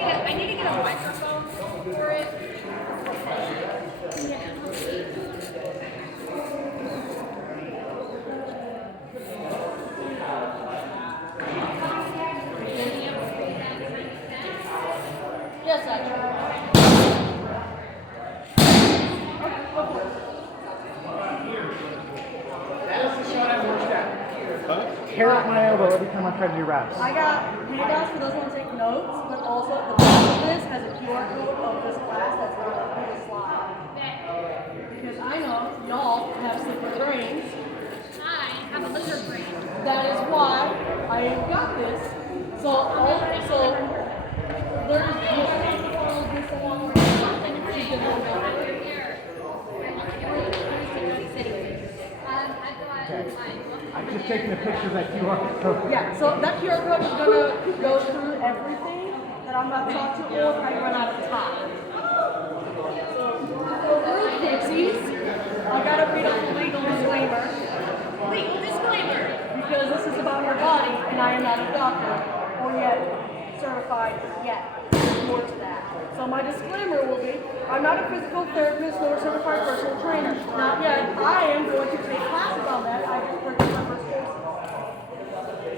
I need to get a microphone for it. Yeah. Yes, actually. Tear up my elbow every time I try to do reps. I got handouts for those who want to take notes, but also the back of this has a QR code of this class that's going to put a slide. Because I know y'all have slippery brains. I have a lizard brain. That is why I got this. So there's this along with I'm just taking a picture of that QR code. yeah, so that QR code is going to go through everything that I'm about to talk to, or if I run out of time. So real quicksies, I got to read a legal disclaimer. Legal disclaimer. Because this is about your body, and I am not a doctor, or yet certified yet. There's more to that. So my disclaimer will be, I'm not a physical therapist nor a certified personal trainer. Not yet. I am going to take classes on that. I just purchased my first course.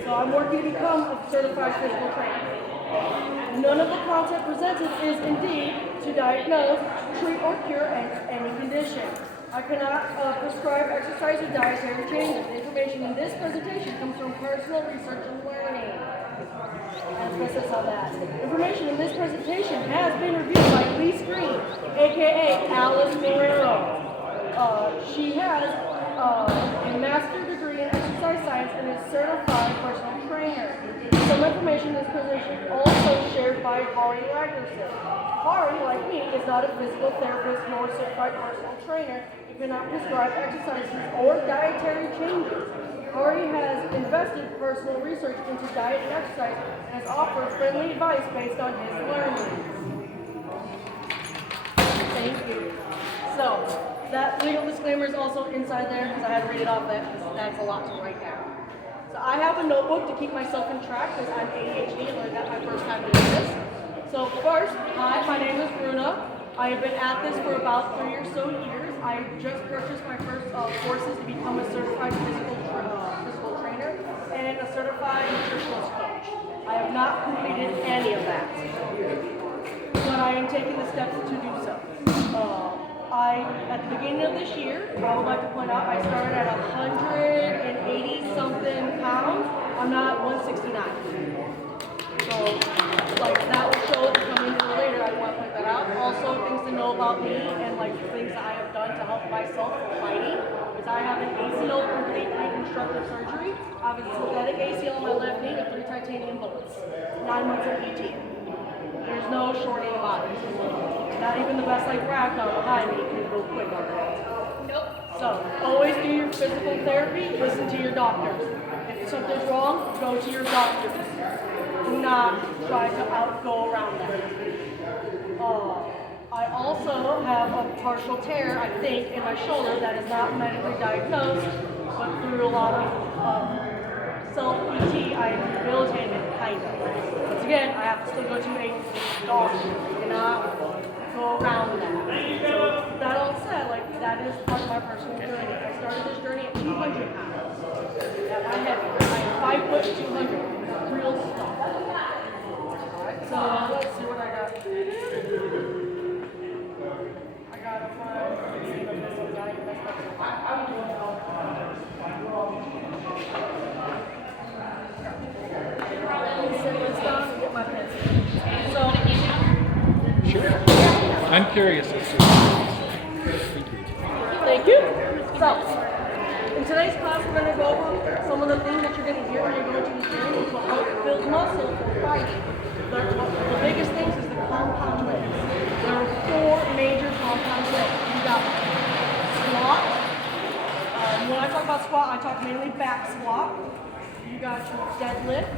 So I'm working to become a certified physical trainer. None of the content presented is indeed to diagnose, treat, or cure any condition. I cannot prescribe exercise or dietary changes. Information in this presentation comes from personal research and learning. Emphasis on that. Information in this presentation has been reviewed by Elise Green, aka Alice Morero. She has a master's degree in exercise science and is certified personal trainer. Some information in this presentation also shared by Hari Ragnarsson. Hari, like me, is not a physical therapist nor a certified personal trainer. He cannot prescribe exercises or dietary changes. Hari has invested personal research into diet and exercise and has offered friendly advice based on his learnings. Thank you. So, that legal disclaimer is also inside there because I had to read it off that because that's a lot to write down. So I have a notebook to keep myself in track because I'm ADHD and learned that my first time doing this. So first, hi, my name is Rúna. I have been at this for about 3 or so years. I just purchased my first courses to become a certified physical trainer and a certified nutritionist coach. I have not completed any of that, but I am taking the steps to do so. At the beginning of this year, I would like to point out I started at 180 something pounds. I'm now at 169. So, like, that will show it coming in later. I want to point that out. Also, things to know about me and like things that I have done to help myself with fighting is I have an ACL complete reconstructive surgery. I have a synthetic ACL on my left knee and 3 titanium bullets. 9 months of ET. There's no shorting about it. Not even the best like ragdoll behind me can go quick on that. Nope. So, always do your physical therapy, listen to your doctors. If something's wrong, go to your doctors. Do not try to go around that. I also have a partial tear, I think, in my shoulder that is not medically diagnosed, but through a lot of self-PT, I am rehabilitated, kind of. Once again, I have to still go to a doctor, cannot go around that. So that all said, like, that is part of my personal journey. I started this journey at 200 pounds. Yeah, I'm heavy. I am 5 foot 200. Real stuff. So let's see what I got. I got a five. Get my pencil. So, Sure. I'm curious as to. thank you. So, in today's class, we're going to go over some of the things that you're going to hear when you're going to the gym to help build muscle for fighting. The biggest things is the compound lifts. There are 4 major compound lifts. You got squat. When I talk about squat, I talk mainly back squat. You got your deadlift,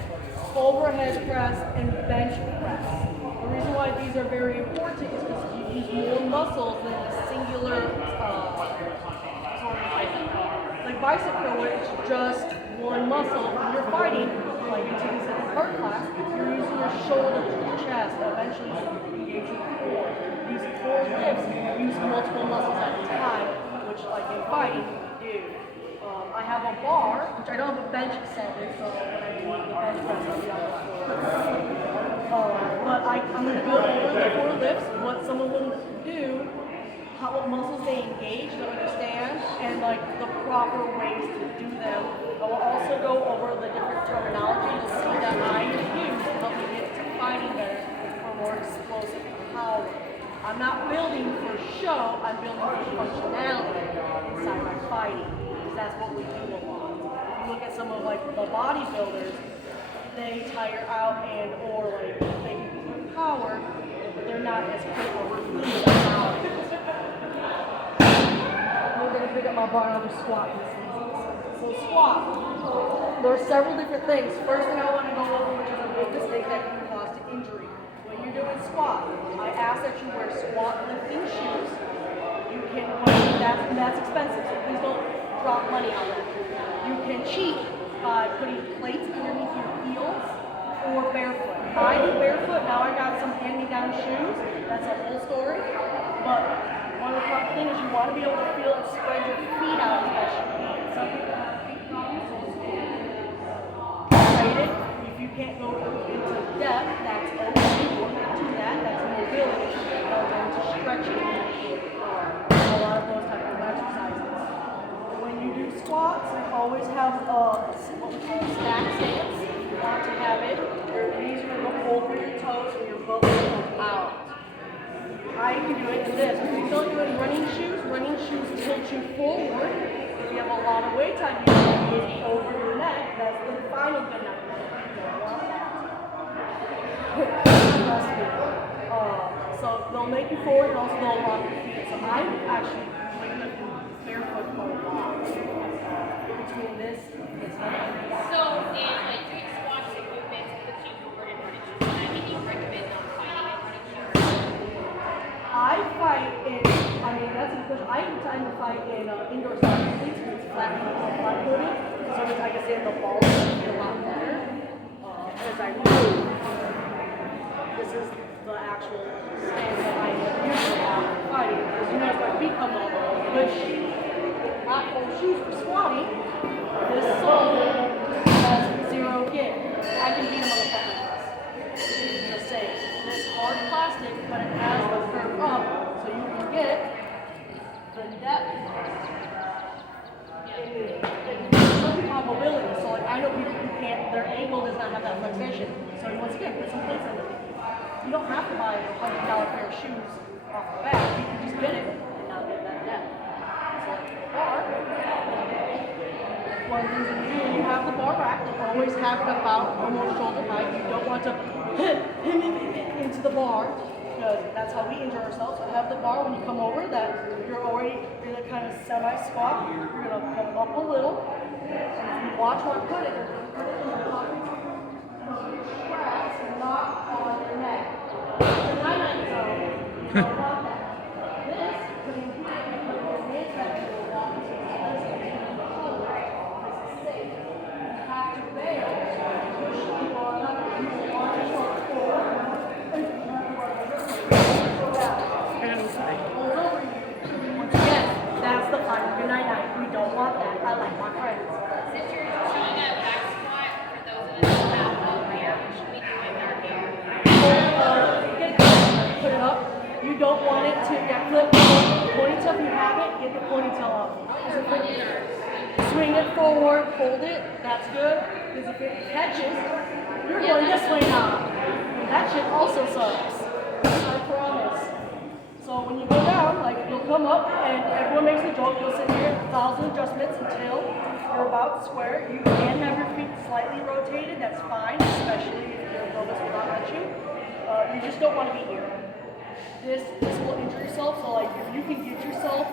overhead press, and bench press. The reason why these are very important is because you use more muscles than a singular like bicep curl, where it's just one muscle. When you're fighting, like in today's part class, you're using your shoulders, your chest, chest, eventually engage your core. These core lifts use multiple muscles at a time, which like in fighting we do. I have a bar, which I don't have a bench set in, so when I do the bench press, I'll be on the floor. But I'm going to go over the core lifts, what some of them do, what muscles they engage to understand, and like the proper ways to do them. I will also go over the different terminology to see that I use to help me get to fighting better for more explosive power. I'm not building for show, I'm building for functionality inside my fighting, because that's what we do a lot. If you look at some of like the bodybuilders, they tire out and or like they can put power, but they're not as critical for food as power. I'm going to pick up my bar and I'll do squat. So squat, there are several different things. First thing I want to go over, which is a big mistake that can cause to injury. When you're doing squat, I ask that you wear squat lifting shoes. You can, that's expensive, so please don't drop money on that. You can cheat by putting plates underneath your heels or barefoot. I do barefoot, now I got some hand-me-down shoes. That's a whole story. But one of the important things is you want to be able to feel and spread your feet out as best you can. Some people have feet problems, so rated. If you can't go into depth, that's okay. We'll get to that. That's mobility. I'll go into stretching. A lot of those type of exercises. When you do squats, you always have what we call a stack stance. You want to have it. Your knees are going to go over your toes and your butt will come out. I can do it in this. Please don't do it in running shoes. Running shoes tilt you forward. If you have a lot of weight on you, it's over your neck. That's the final good night. You don't want that. So they'll make you forward and also they'll rock your feet. So I'm actually barefoot a lot. Between this and this. So, in like doing squats and movements, puts you forward in running shoes. And I think you recommend not fighting in running shoes. I fight in, I mean, that's a good question. I tend to fight in indoor soccer cleats because it's flat-footed. So I can stand the ball a lot better as I move. This is the actual stance that I usually have for fighting. Because you notice my feet come up, which not full shoes for squatting. This sole has zero give. I can beat a motherfucker with this. Just saying. This hard plastic, but it has the curve up, so you can get the depth. Some people have mobility, so like I know people who can't, their ankle does not have that flexation. So once again, put some plates under it. You don't have to buy a $100 pair of shoes off the bat. You can just get it and now get that depth. So bar, one of the things that you do when you have the bar rack, always have it about almost shoulder height. You don't want to hit into the bar because that's how we injure ourselves. So have the bar when you come over that you're already in a kind of semi-squat. You're going to come up a little. And if you watch where I put it, you're going to put it in the pocket. Straps not on your neck. The highlight zone, you don't want that. This, putting your hands back in the wall, this is safe. You have to bail, push the bar up, and you want your shoulder forward. Once again, that's the final good night. We don't want that. I like my friends. Since you're showing a back squat, for those of us who have low hair, what should we do with our hair? Put it up. You don't want it to get flipped. Ponytail, if you have it, get the ponytail up. Swing it forward, hold it. That's good. Because if it catches, you're going this way now. That shit also sucks. I promise. So when you go down, like you'll come up and everyone makes a joke, you'll sit here 1,000 adjustments until you're about square. You can have your feet slightly rotated, that's fine, especially if your pelvis will not let you. You just don't want to be here. This will injure yourself, so like if you can get yourself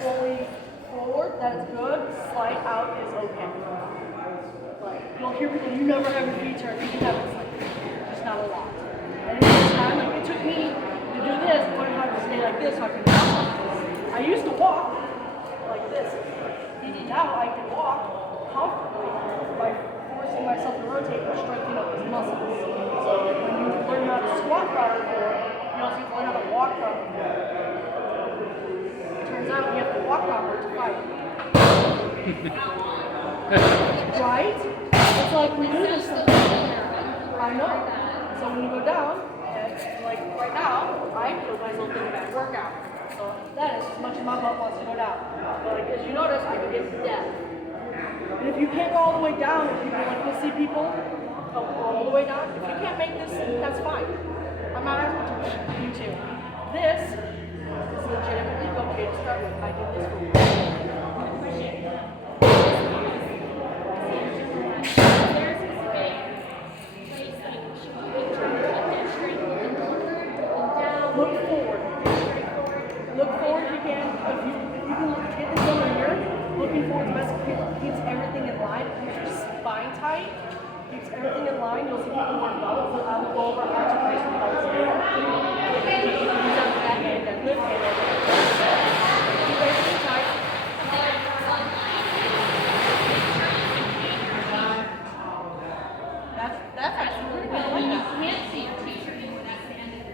fully forward, that's good. Slide out is okay. Like you'll hear people, you never have your feet turned, you can have it like just not a lot. And it takes time, like it took me to do this, learn how to stay like this, so I can walk like this. I used to walk like this. Now I can walk comfortably by forcing myself to rotate and strengthening up these muscles. So when you learn how to squat proper. Turns out you have to walk proper to fight. Right? It's like we do this stuff. I know. So when you go down, like right now, I put myself in a bad workout. So that is as much as my butt wants to go down. But like, as you notice, I can get to death. And if you can't go all the way down, if you want to see people go all the way down, if you can't make this, that's fine. I'm not asking you to. This is legitimately okay to start with. I did this for you. Look forward. Look forward if you can. If you can get this over here, looking forward the best keeps everything in line. Keeps your spine tight. Keeps everything in line. You'll see people work belts. So I will go over how to place the belts later. Use that back and deadlift. Keep everything tight. That's actually really good. I like that.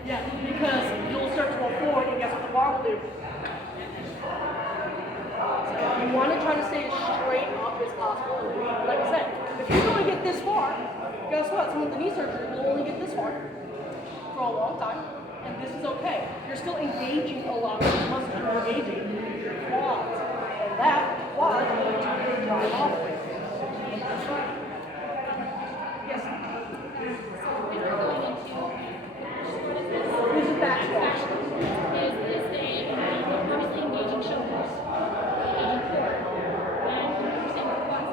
Yeah, because you'll start to roll forward, and guess what the bar will do? You want to try to stay as straight up as possible. Like I said, if you're going to get this far, guess what? Someone with the knee surgery will only get this far for a long time, and this is okay. You're still engaging a lot of the muscles. You're engaging your quads, and that quad is going to drive off with. Yes. This is back squat. Is this a obviously engaging shoulders, engaging core, and you're saying quads,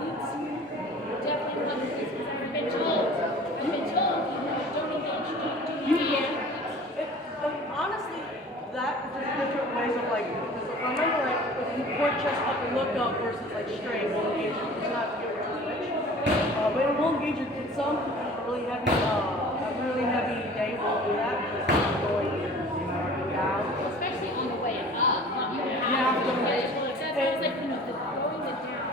glutes, definitely love this because I've been told, don't engage, You can. Honestly, that there's different ways of like. Remember, like if you point chest up and look up versus like straight, will engage. It's not get which is which. But it will engage your some really heavy. A really heavy day will do that because it's going down. especially on the way up, not you Yeah, have to definitely. engage. Well, that's why it's like, you know, going it down,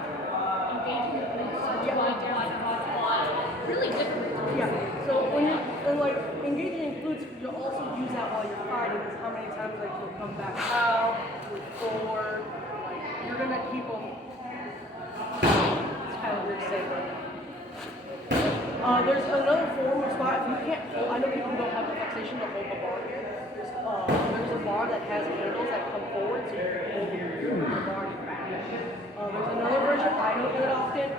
engaging the glutes, going down, really different. Yeah. So when you're and like engaging in glutes, you'll also use that while you're fighting. Because how many times like you'll come back out, forward, like you're gonna keep them. It's kind of weird to say, but. There's another form of squat. If you can't hold, I know people don't have the flexion to hold the bar here. There's a bar that has handles that come forward, so you can hold the bar back. There's another version I don't do it often.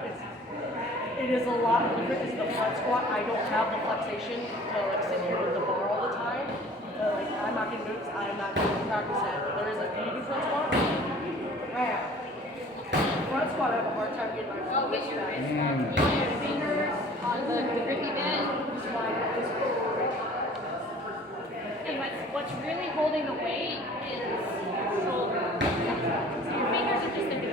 It is a lot different. It's the front squat. I don't have the flexation to like sit here with the bar all the time. Like I'm not gonna do it. I'm not gonna practice that. But there is a do front squat. Wow. Front squat, I have a hard time getting my Get your back. wrist, your fingers on the grippy bit. And what's really holding the weight is shoulder. So your fingers are just going to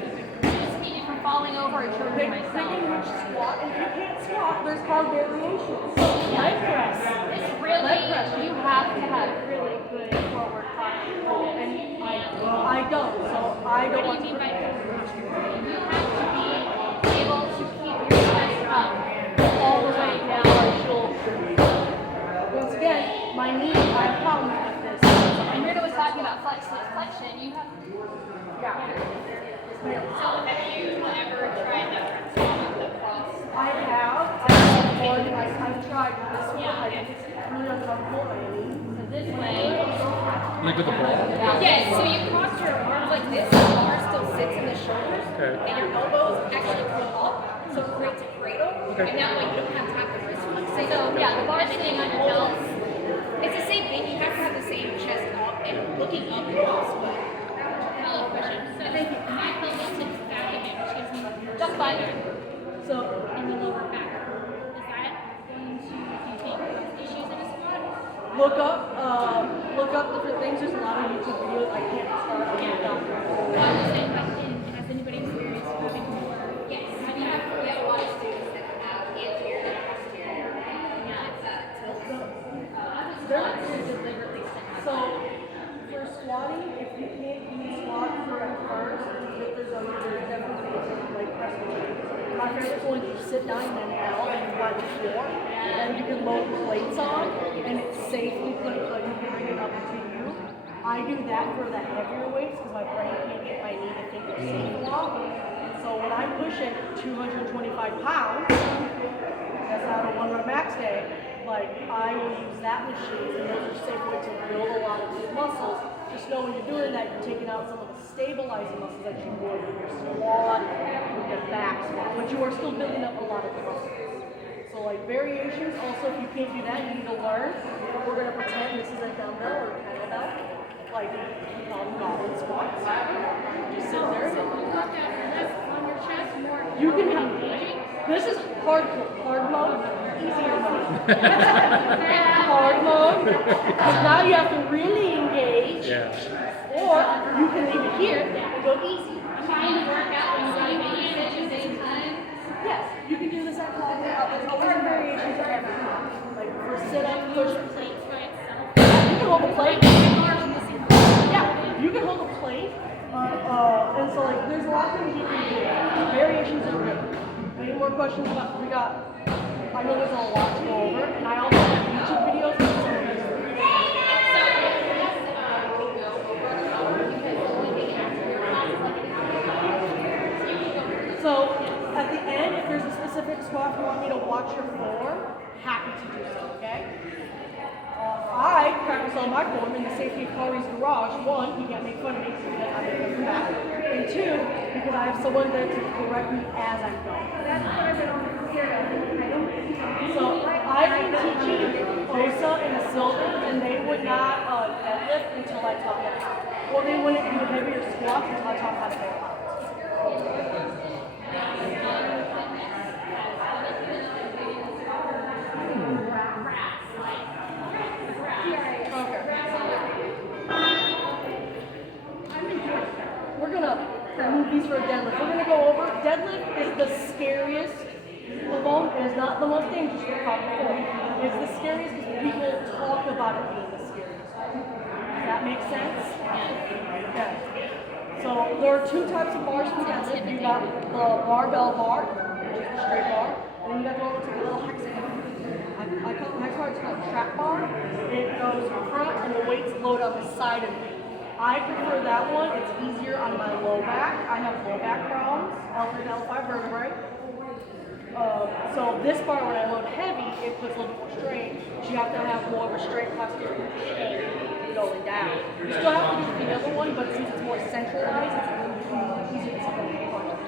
keep it from falling over and triggering myself. Picking which squat, and if you can't squat, there's called variations. Leg press. It's really, you have to have really good forward posture. And I don't, so I don't What want do you to. mean by forward? You have to be able to keep your chest up all the way down your shoulder. Once again, my knee, I have problems with this. And Rita was talking about flexion. You have to. Yeah. So have you ever tried the cross? I have. I've tried this one. Yeah. It's really uncomfortable. So this way. Like with the ball? Yes, so you cross your arms like this, the bar still sits in the shoulders, Okay. and your elbows actually come up, so it creates a cradle, Okay. and that way you don't have time to wrist flex. So yeah, the bar sitting on your belts, it's the same thing, you have to have the same chest up and looking up and possible. Follow-up question. So my pelvis sits back a bit, which gives me just binder So in the lower back. Is that going to, do you think, cause issues in a squat? look up different things. There's a lot of YouTube videos. I can't start with a doctor. Well, I'm just saying, like, has anybody experienced having more? Yes. I mean, we have a lot of students that have anterior and posterior. Yeah, it's tilt. There To deliberately sit So for squatting, if you can't use squat for at first, there's definitely like press machines. My favorite one is you sit down in an L and you run the floor, and you can load plates on, and it's safely put, like you can bring it up to do that for the heavier weights because my brain can't get my knee to think it's safe a lot. So when I'm pushing 225 pounds, that's not a 1 rep max day, like I will use that machine, and those are safe ways to build a lot of these muscles. Just know when you're doing that, you're taking out some of the stabilizing muscles that you would in your squat, with your back squat, but you are still building up a lot of the muscles. So like variations, also if you can't do that, you need to learn. We're going to pretend this is a dumbbell or a kettlebell, like goblet squats. Just sit there. So you look at this on your chest more. You can have, this is hard mode, easier mode. Hard mode, because now you have to really engage. Yeah. Or you can leave it here and go easy. Trying to work out and saving at the same time. Yes, you can do this at home. There's always variations of everything. Like for sit-up, push. Plates by itself. You can hold a plate. Bars missing. Yeah, you can hold a plate. And so like there's a lot of things you can do. Variations are good. Any more questions about I know there's a lot to go over, and I also have YouTube videos with some of these. So at the end, if there's a specific squat you want me to watch your form, happy to do so, okay? I practice on my form in the safety of Kari's garage. One, he can't make fun of me because I'm going to back. And two, because I have someone there to correct me as I'm going. So I've been teaching OSA and Silver, and they would not deadlift until I taught them how. Or they wouldn't do heavier squats until I taught them how to go out. We're gonna move these for a deadlift. We're gonna go over. Deadlift is the scariest of all. It is not the most dangerous for proper form. It's the scariest because people talk about it being the scariest. Does that make sense? Yeah. So there are two types of bars for deadlift. You got the barbell bar, which is the straight bar, and then you got the one with a little hexagon. I call it hexagon. It's called trap bar. It goes front and the weights load on the side of you. I prefer that one. It's easier on my low back. I have low back problems, L3 to L5 vertebrae. So this bar, when I load heavy, it puts a little bit more strain. So you have to have more of a straight posterior chain going down. You still have to do the other one, but since it's more centralized, it's a little bit easier to see the punch.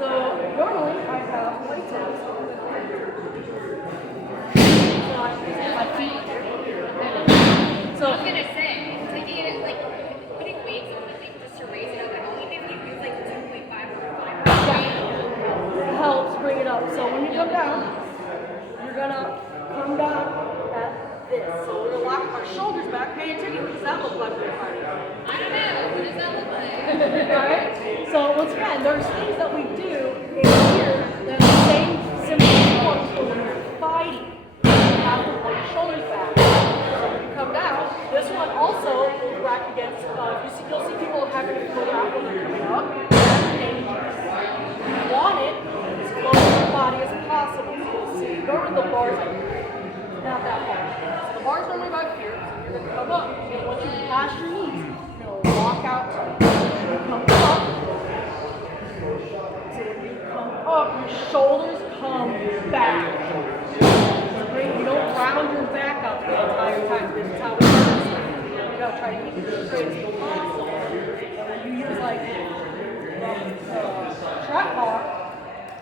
So normally I have weights on. My feet. So I was gonna say, taking it like putting weights on the thing just to raise it up, even if you use like 2.5 or 5. Helps bring it up. So when you come down, you're gonna come down at this. So we're gonna lock our shoulders back. Pay attention. What does that look like when you're fighting? I don't know. What does that look like? Alright? So once again, there's things that we do in here that are the same simple forms for when you're fighting. You have to pull your shoulders back. So when you come down, this one also will rack against, you'll see people having to go out when they're coming up. That's dangerous. You want it as close to the body as possible. So you'll see, go to the bars like not that far. So the bars normally about here, so you're going to come up. And once you pass your knees, you're going to walk out to you come up. So when you come up, your shoulders come back. You don't round your back up the entire time. This is how it works. You gotta try to keep it as straight as possible. And when you use like trap bar,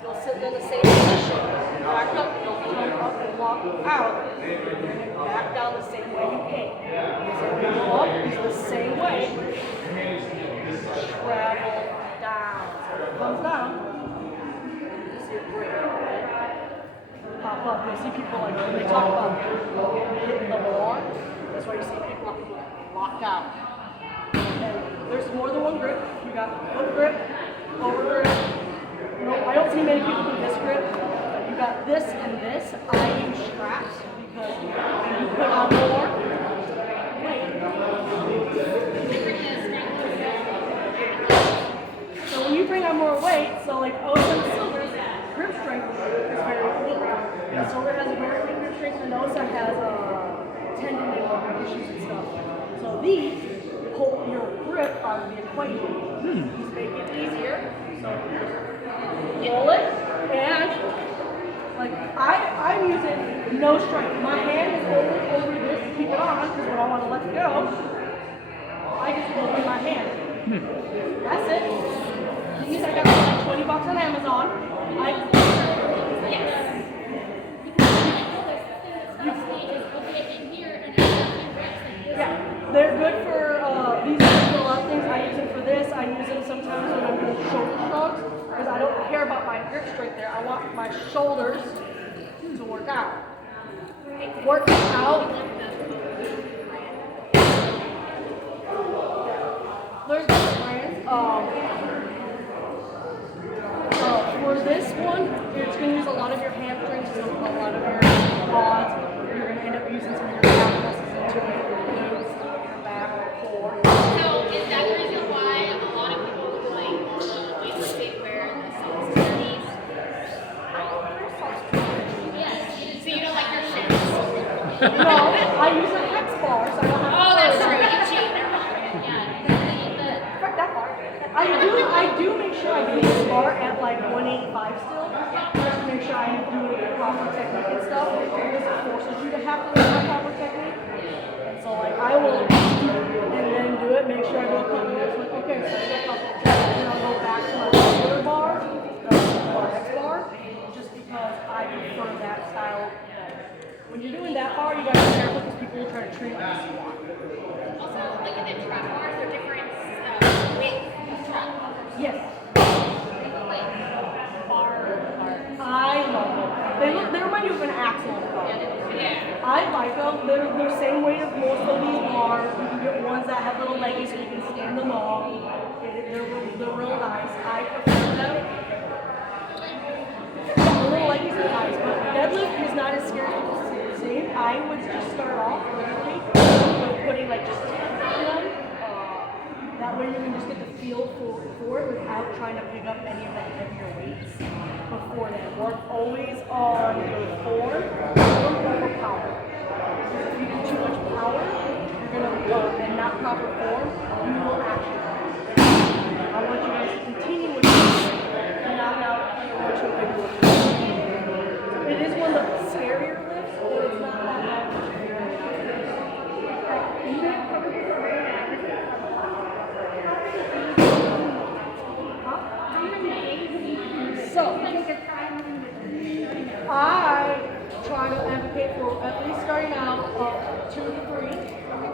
you'll sit in the same position. Back up, you'll come up and walk out. And back down the same way you came. So when you go up, it's the same way. Travel down. So it comes down. You see it break up. Pop up. You'll see people like when they talk about hitting the bar. That's why you see people locked out. And there's more than one grip. You got foot grip, over grip. I don't see many people do this grip. But you got this and this. I use straps because when you put on more weight. So when you bring on more weight, so like O's and Silver's grip strength is very weak. Silver has a very weak grip strength, and Nosa has tendon issues and stuff. So these hold your grip out of the equation. These make it easier. So roll it, and like I'm using no strength. My hand is over this to keep it on because when I want to let it go, I just open my hand. That's it. These I got for like $20 on Amazon. Yeah, they're good for these are for a lot of things. I use them for this. I use them sometimes when I'm doing shoulder shrugs because I don't care about my grip strength there. I want my shoulders to work out. Work out. There's different brands. For this one, it's going to use a lot of your hamstrings, so a lot of your quads. You're going to end up using some of your calf muscles into it, your glutes, your back, core. So is that the reason why a lot of people who like weightlifting wear the socks to their knees? I don't wear socks. Yes. So you don't like your shins? No, I use a hex bar, so I don't have to Oh, that's worry true. about You cheat. Never mind. Fuck that bar. I do make sure I do this bar at like 185 still, just to make sure I do it with proper technique and stuff, because it forces you to have to learn proper technique. And so like I will and then do it, make sure I do a couple reps, like okay, so I do a couple reps, and I'll go back to my regular bar, the X bar, just because I prefer that style better. When you're doing that bar, you gotta be careful because people will try to treat you as you want. Also, like in the trap bars, they're different weight trap bars. Yes. Like bar. I love them. They remind you of an axle on the car. Yeah. I like them. They're the same weight as most of these bars. You can get ones that have little leggies so you can stand them all. They're real nice. I prefer them. The little leggies are nice, but deadlift is not as scary as it seems. I would just start off literally with putting like just 10 on them. That way you can just get the feel for it without trying to pick up any of the heavier weights before then. Work always on your form over power. Because if you do too much power, you're going to and not proper form, you will actually crash. I want you guys to continue with this and not out too big of a It is one of the scarier lifts, but it's not that bad. So, I try to advocate for at least starting out 2 to 3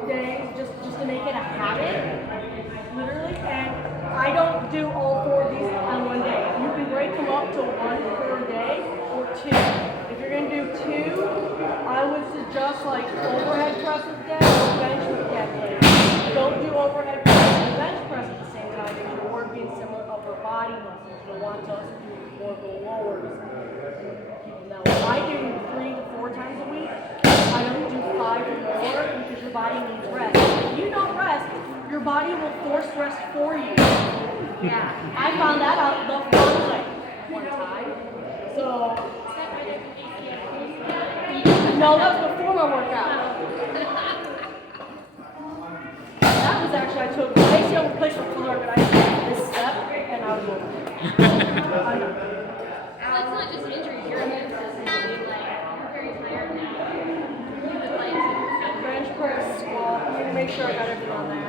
days just to make it a habit, literally. And I don't do all 4 of these on one day. You can break them up to 1 per day or 2. If you're going to do 2, I would suggest like overhead press with dead or bench with dead. Don't do overhead press and bench press at the same time because you're working similar upper body muscles. You'll want to do more of the lowers. Now, I do 3 to 4 times a week. I don't do 5 or more because your body needs rest. If you don't rest, your body will force rest for you. Yeah, I found that out the first way one time. So, no, that was before my workout. That was actually, I took, I used to have a place for floor, but I took this step and I was working. Well, it's not just injuries, your immune system will be like, you're very tired now. You would like to have Bench press, squat. I'm gonna make sure I got everything on there. I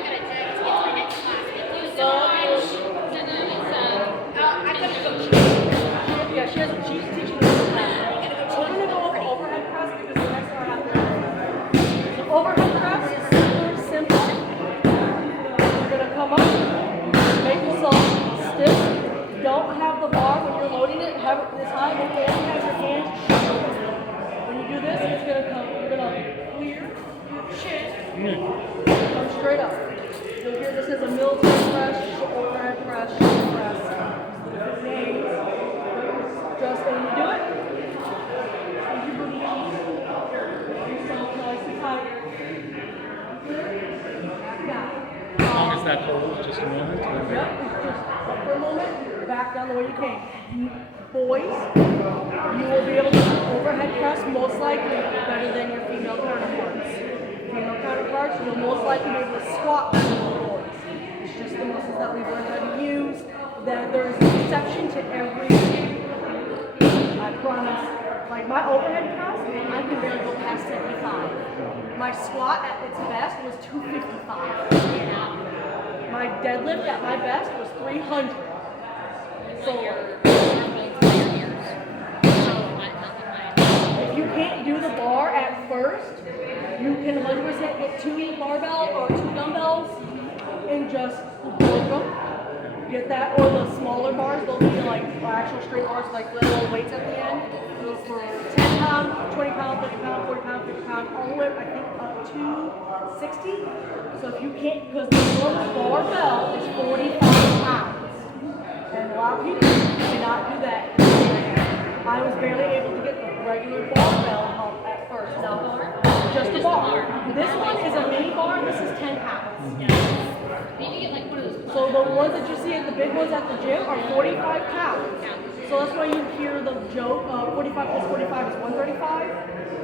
gotta check to get to my next class. do so much, and then it's I've got to go cheat. Yeah, she's teaching us this class. So we're gonna go over overhead press because the next one I have to do. So overhead press is super simple. You're gonna come up, make yourself stiff. Don't have the bar when you're loading it, have it this high, but only have your hands shoulders. When you do this, it's gonna come, you're gonna clear your chin, come straight up. You'll hear this as a military press, overhead press, shoulder press. These are different names. Just when you do it, squeeze your booty out, yourself nice and tight. Back down. As long as that holds just a moment. Yep, just up for a moment, back down the way you came. Boys, you will be able to do overhead press, most likely better than your female counterparts. Female counterparts, you'll most likely be able to squat better than boys. It's just the muscles that we've learned how to use. That there's an exception to every. I promise. Like my overhead press, I can barely go past 75. My squat at its best was 255. My deadlift at my best was 300. So if you can't do the bar at first, you can 100% get 2 barbell or 2 dumbbells and just work them. Get that, or the smaller bars, they'll be like actual straight bars, like little weights at the end. Those for 10 pound, 20 pound, 30 pound, 40 pound, 50 pound, all the way, I think, up to 60. So if you can't, because the normal barbell is 45 pounds. And a lot of people cannot do that. I was barely able to get the regular barbell hump at first. No, just the bar. This one is a mini bar, this is 10 pounds. So the ones that you see at the big ones at the gym are 45 pounds. So that's why you hear the joke of 45 plus 45 is 135.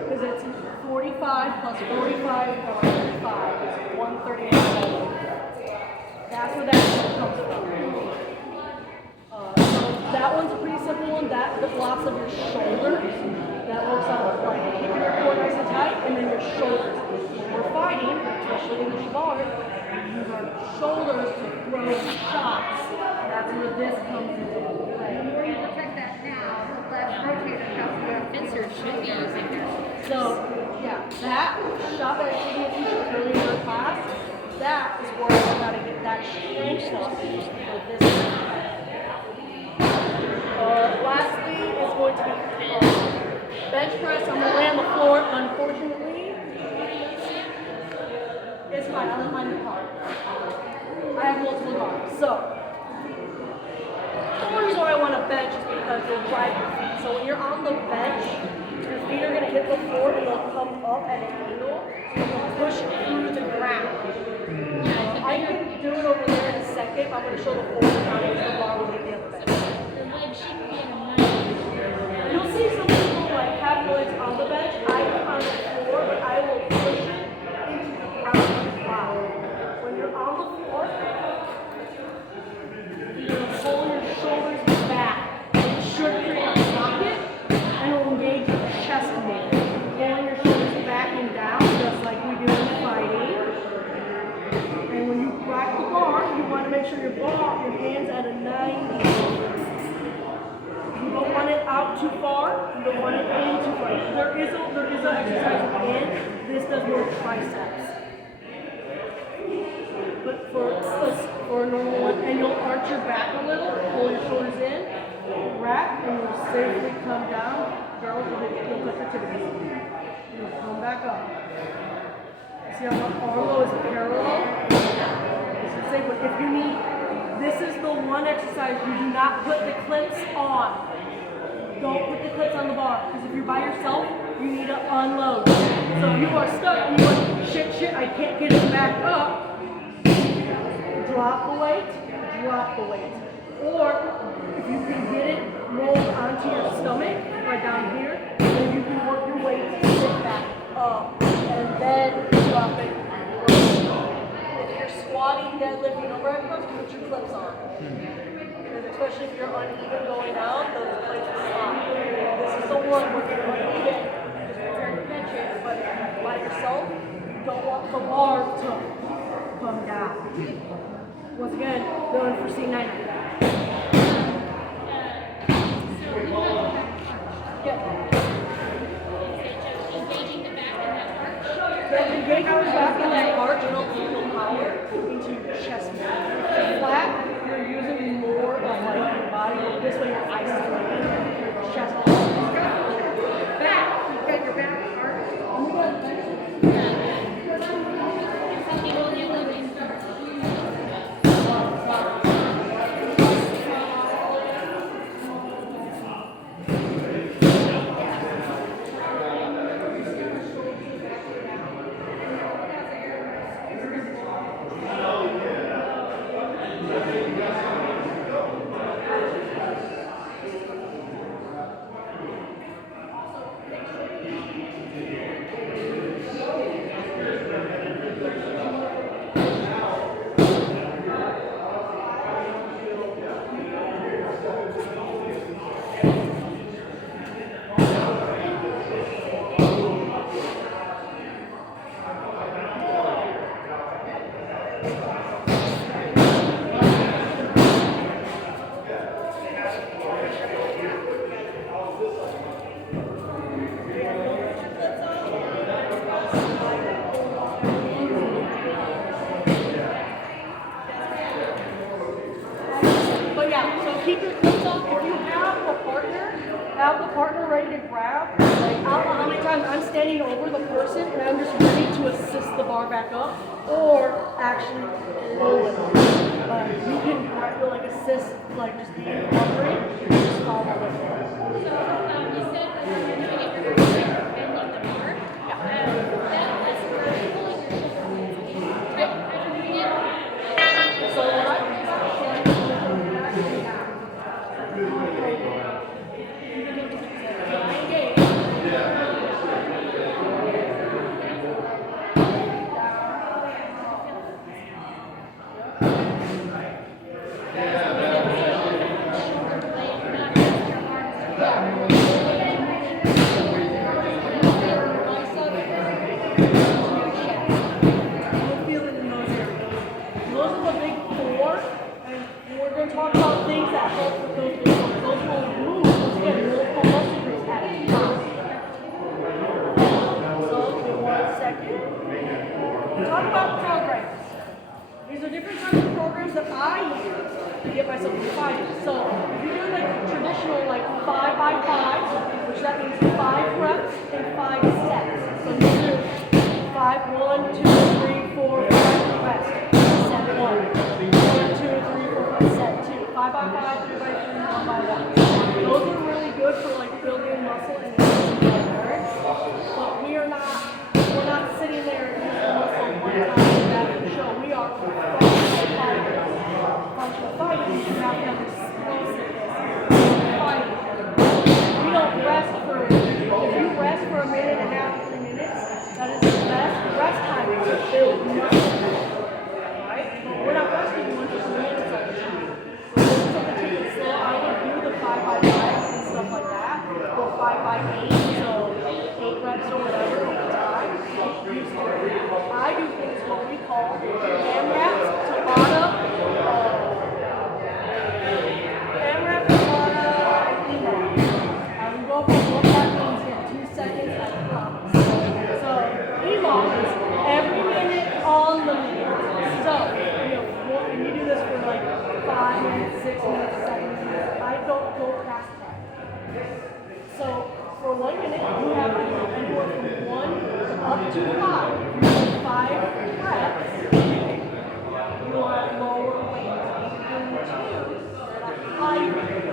Because it's 45 plus 45 plus 35 is 138. That's where that joke comes from. So that one's a pretty simple one. That lots of your shoulders. That works out like keeping your core nice and tight, and then your shoulders. When we're fighting, especially in the bar, we use our shoulders to throw shots. That's where this comes into play. Check that now. The left rotator cuff. Fencer should be using this. So, yeah, that shot that I showed you earlier in the class, that is where I got to get that strength up for this. Lastly, is going to be bench press. I'm going to lay on the floor, unfortunately. It's fine, I'll let mine depart. I have multiple bars. So, the only reason why I want to bench is because you'll drive your feet. So when you're on the bench, your feet are going to hit the floor and they'll come up at an angle and they'll push through the ground. I can do it over there in a second, but I'm going to show the floor how to use the bar with the other bench. You'll see some people like have legs on the bench. I am on the floor, but I will push it into the ground. Wow. When you're on the floor, you're going to pull your shoulders back. It should create a pocket and it will engage your chest more. Pulling your shoulders back and down, just like we do in fighting. And when you crack the bar, you want to make sure your hands at a 90. You don't want it out too far. You don't want it in too far. There is an exercise in. This does more triceps. But for a normal one, and you'll arch your back a little, pull your shoulders in, wrap, and you'll safely come down. Girls, you'll put the tips. You'll come back up. See how my arm is parallel? This is safe, but if you need, this is the one exercise you do not put the clips on. Don't put the clips on the bar, because if you're by yourself, you need to unload. So if you are stuck and you're like, shit, I can't get it back up, drop the weight. Or if you can get it rolled onto your stomach, right down here, then you can work your way to sit back up, and then drop it. If you're squatting, deadlifting, overhead press, put your clips on. Especially if you're uneven going down, those plates will stop. This is the one where you're uneven, just prepare to bench it, but by yourself, you don't want the bar to come down. Once again, going for C90. Yep. Engaging the back and that arch. Engaging the back and that arch will keep the power into your chest. Flat, you're using more of like your body, but this way you're isolating your chest. Back, you got your back arch. Some people do live in bending over the person and I'm just ready to assist the bar back up or actually roll it. You can like assist, like just hand hovering, just follow with it. So you said that when you're doing it, you're going to bending the bar. That's where pulling your shoulder blades. Try to bring it. So what I do talk about things that help with those muscles. Those will move, those get multiple muscle groups at a time. So, give me 1 second. Talk about programs. These are different types of programs that I use to get myself excited. So, if you're doing like traditional like 5x5, which that means 5 reps and 5 sets. So you do 5, 1, 2, 3, 4, 5 reps. Set 1. 1, 2, 3, 4, 5, set 2. 5x5, 3x3, 1x1. Those are really good for like building muscle and endurance. But we're not sitting there and using muscle one time and after show. We are functional fighters. Functional fighters, you have to have explosiveness. Fighting. We don't rest for, if you rest for a minute and a half, 3 minutes, that is the best rest time to build muscle. Right? But we're not resting 1 to 2 minutes all the time. So this is something to take it slow. I would do the 5x5s and stuff like that. Or 5x8, so 8 reps or whatever over time. I do things what we call AMRAPs, Tabata, and EMOM. I will go over what that means in 2 seconds, I promise. So EMOM is every minute on the minute. So when you do this for like 5 minutes, 6 minutes, 7 minutes, I don't go past that. So for 1 minute, you have to do anywhere from 1 to up to 5. 5 reps, you are at lower weight. And 2, you're at higher weight.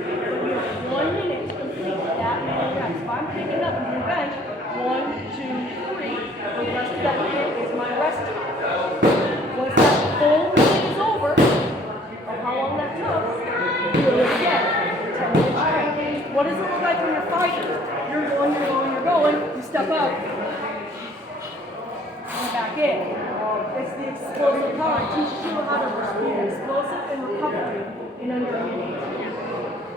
But you have 1 minute to complete that many reps. If I'm picking up and doing bench, 1, 2, 3, the rest of that minute is my rest time. Once that full minute is over, or how long that took, do it again. 10 minutes straight. What does it look like when you're fighting? You're going, you step out, and back in. It's the explosive power. It teaches you how to be explosive and recovery in under a minute.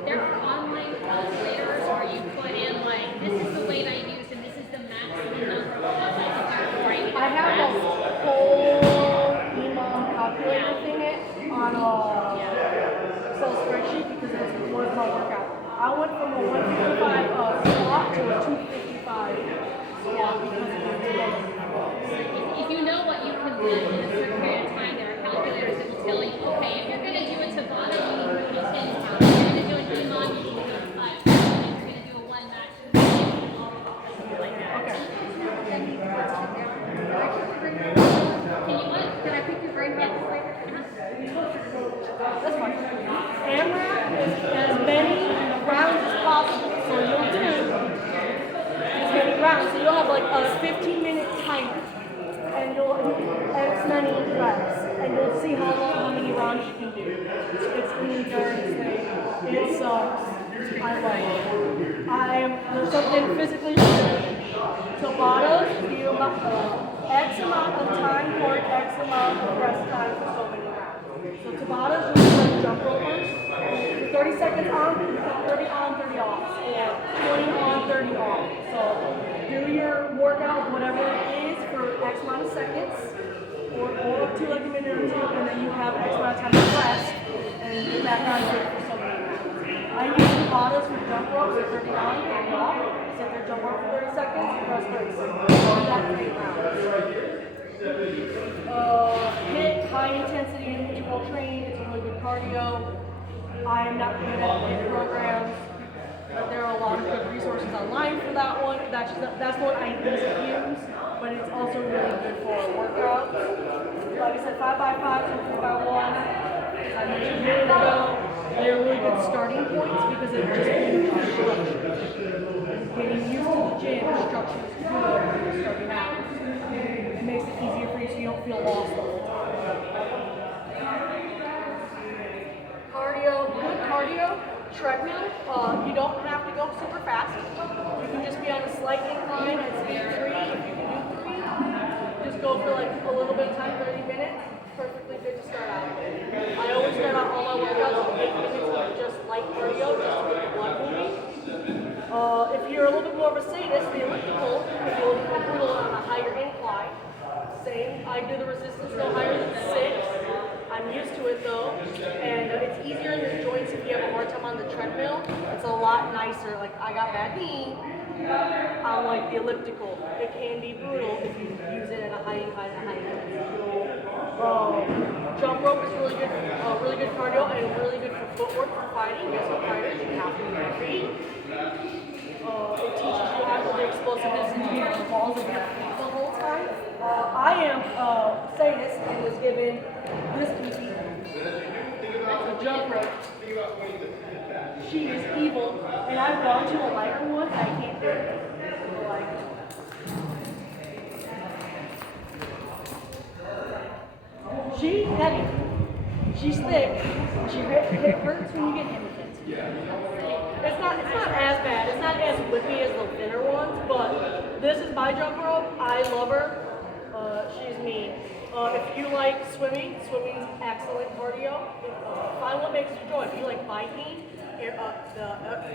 There are online calculators where you put in like, this is the weight I used and this is the maximum number of reps I can do before I need to I have a whole EMOM calculator thing on a Excel spreadsheet because it was my workout. I went from a 155 squat to a 255 squat because of the If you know what you can lift in a certain period of time, there are calculators that will tell you, okay, if you're going to do a Tabata, you need to do 10 pounds. If you're going to do an EMOM, you need to do 5 pounds. If you're going to do a 1 max, something like that. Okay. Can you what? Can I pick your brain back later? That's fine. AMRAP is as many rounds as possible. So you'll do as many rounds. So you'll have like a 15-minute timer. And you'll do X many reps. And you'll see how many rounds you can do. It's an endurance thing. It sucks. I like it. There's something physically Tabatas do about X amount of time for X amount of rest time for so many rounds. So Tabatas are just like jump ropers. 30 seconds on, 30 on, 30 off. Or 20 on, 30 off. So do your workout, whatever it is, for X amount of seconds. Or up to like a minute or 2, and then you have X amount of time to rest. And get back on it for so many rounds. I use Tabatas with jump ropes at 30 on, 30 off. Sit there, jump rope for 30 seconds, rest 30 seconds. Do that for 8 rounds. HIIT, high intensity interval training, it's a really good cardio. I am not good at HIIT programs. But there are a lot of good resources online for that one. That's the one I least use, but it's also really good for a workout. Like I said, 5x5 and 3x1. As I mentioned a minute ago, they're really good starting points because it just gives you structure. Getting used to the gym, structure is good when you're starting out. It makes it easier for you so you don't feel lost all the time. Cardio, good cardio, treadmill. You don't have to go super fast. You can just be on a slight incline at speed 3 if you can do 3. Just go for like a little bit of time, 30 minutes. Perfectly good to start out with. I always start out all my workouts with 8 minutes of just light cardio, just to get the blood moving. If you're a little bit more of a sadist, the elliptical can be a little bit brutal on a higher incline. Same, I do the resistance no higher than 6. I'm used to it though, and it's easier in your joints if you have a hard time on the treadmill. It's a lot nicer. Like I got bad knee, I like the elliptical. It can be brutal if you use it at a high incline and a high incline. Jump rope is really good cardio and really good for footwork for fighting. Guess what, fighters? You have to move your feet. It teaches you how to do explosiveness and be the balls of your feet the whole time. I am sadist and was given this PT, the jump rope. She is evil, and I've gone to a lighter one. I can't do it. She's heavy. She's thick. It hurts when you get hit with it. It's not as bad. It's not as whippy as the thinner ones, but this is my jump rope. I love her. She's mean. If you like swimming, swimming's excellent cardio. Find what makes you joy. If you like biking, the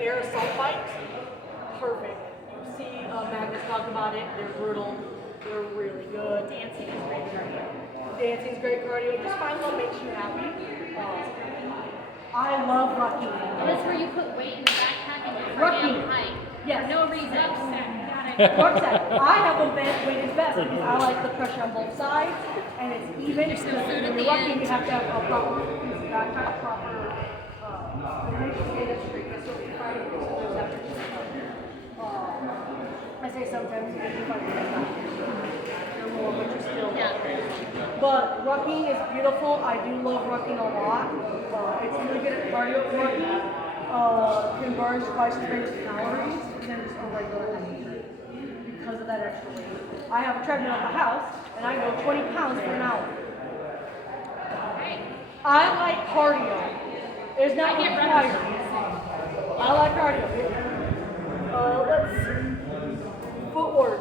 air assault bikes, perfect. You see Magnus talk about it. They're brutal. They're really good. Dancing is great cardio. Dancing's great cardio. Just find what makes you happy. I love rucking. That's where you put weight in the backpack and you Rucking. height. Yes. For no reason. Got it. Rucksack. I have a weighted vest because I like the pressure on both sides, and it's even. Because when you're rucking, you have to have a proper backpack, proper. It makes you stand up straight. That's what we try to do. So there's that. I say sometimes you can find you're more, but you're still. Yeah. But rucking is beautiful. I do love rucking a lot. It's really good at cardio. Rucking can burn twice as many calories than just a regular exercise because of that extra weight. I have a treadmill at the house, and I go 20 pounds for an hour. I like cardio. It's not required. I like cardio. Let's see. Footwork.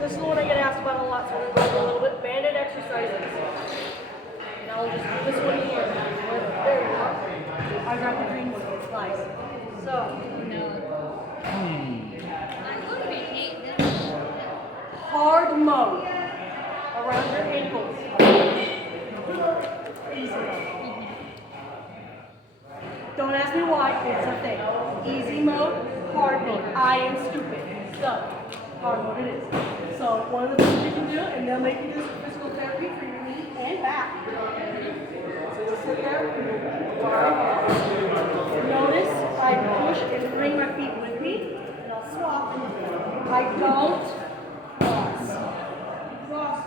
This is the one I get asked about a lot, so we're going to go a little bit. Banded exercises. And I'll just do this one here. There we go. I got the green one. It's nice. So. Hard mode. Around your ankles. Easy mode. Don't ask me why. It's a thing. Easy mode, hard mode. I am stupid. So, hard mode it is. So, one of the things you can do, and they'll make you do some physical therapy for your knee and back. So you'll sit there, notice I push and bring my feet with me, and I'll swap. I don't cross.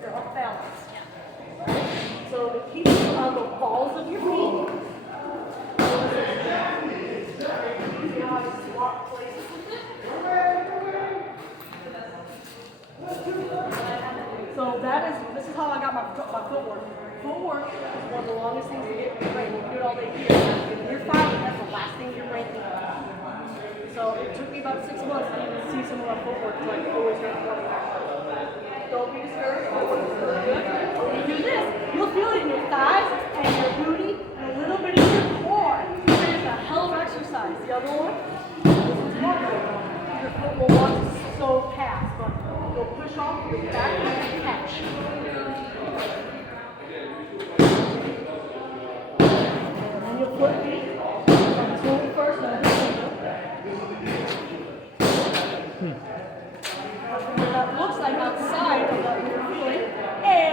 You're off balance. So it keeps you on the balls of your feet. See how I swap places with it? So this is how I got my footwork. Footwork is one of the longest things to get in your brain. You do it all day here. When you're 5, that's the last thing your brain thinks about. So it took me about 6 months to even see some of my footwork to like always get running. Don't be discouraged. It's really good. When you do this, you'll feel it in your thighs and your booty and a little bit in your core. It's a hell of an exercise. The other one, this one's harder. Your foot will want to so pass, but you'll push off your back and catch. And then you'll flip feet. This one will be first, then this one. That looks like outside of what you're feeling. Hey!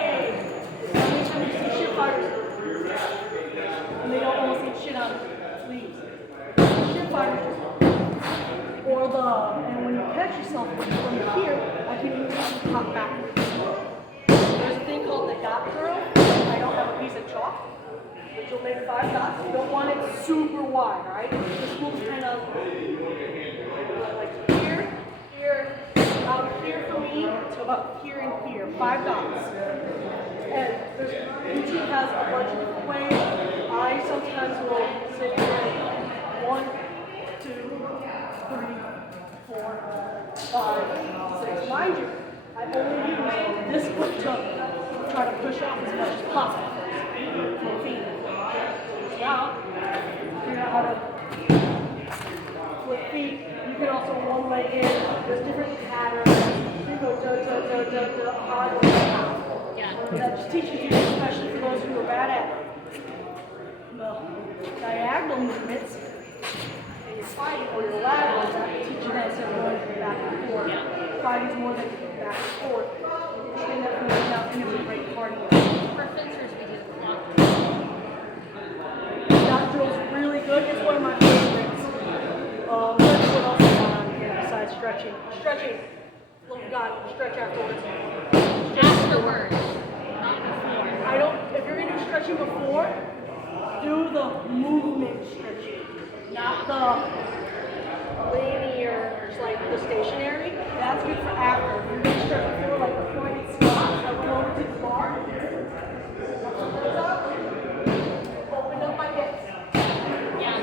Anytime you see shit fighters, and they don't almost get shit on sleeves. Shit fighters And when you catch yourself from here, I can move the top backwards. There's a thing called the dot drill. I don't have a piece of chalk, which will make 5 dots. You don't want it super wide, right? This moves kind of like here, here, out here for me, to about here and here. 5 dots. And each team has a bunch of different ways. I sometimes will sit here 1, 2, 3, 4, 5, 6. Mind you, I only use this foot to try to push off as much as possible. For feet. Now, figure out how to flip feet. You can also one leg in. There's different patterns. You go hard. Yeah. That just teaches you, especially for those who are bad at the diagonal movements. And you're fighting, or your lateral, that will teach you that instead of going back and forth. Fighting is more than back and forth. Train that from without any great cardio. For fencers, we do the block. That drill's really good. It's one of my favorites. Let's see what else I got on here besides stretching. Stretching. Oh God, stretch afterwards. Afterwards, not before. I don't. If you're gonna do stretching before, do the movement stretching, not the linear, just like the stationary. That's good for after. If you're gonna stretch before, like the pointed squats, I went over to the bar. Open up my hips. Yeah.